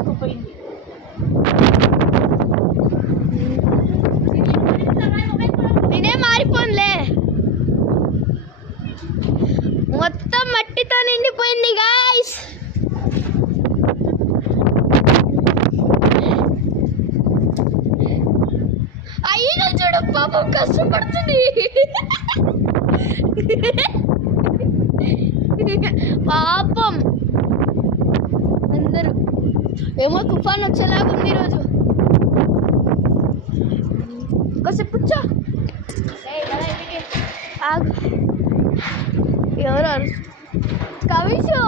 తీసుకుపోయింది. నేనే మారిపోన్లే, మొత్తం మట్టితో నిండిపోయింది గాయ్స్. అయ్యో చూడు పాపం కష్టపడుతుంది. పాపం అందరూ ఏమో తుఫాన్ వచ్చేలాగా ఉంది ఈరోజు. కాసేపు కూర్చో. ఎవరు కవిషు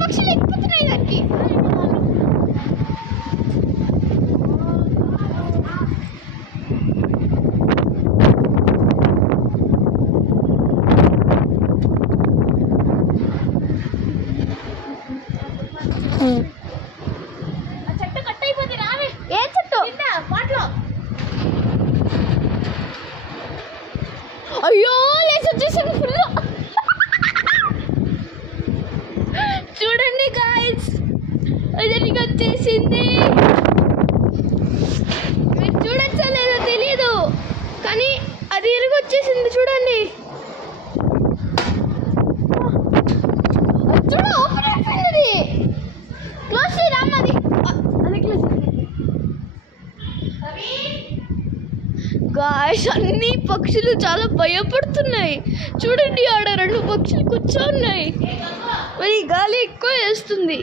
పక్షులు ఎక్కిపోతున్నాయి దానికి. చెట్టు కట్ అయిపోతుంది. రావే. ఏ చెట్టు? పాటలో. అయ్యో లేచి వచ్చేసింది ఫుల్. చూడండి గాయ్స్, అదరికి వచ్చేసింది. మీరు చూడచ్చా లేదో తెలీదు, కానీ అది ఎరుగు వచ్చేసింది. చూడండి, చూడు ఓపెన్ అయిపోయింది. క్లోజ్ చేయరామ్మ, అది క్లోజ్. గాయ్స్ అన్ని పక్షులు చాలా భయపడుతున్నాయి. చూడండి, ఆడ 2 పక్షులు కూర్చోన్నాయి. మరి గాలి ఎక్కువ వేస్తుంది.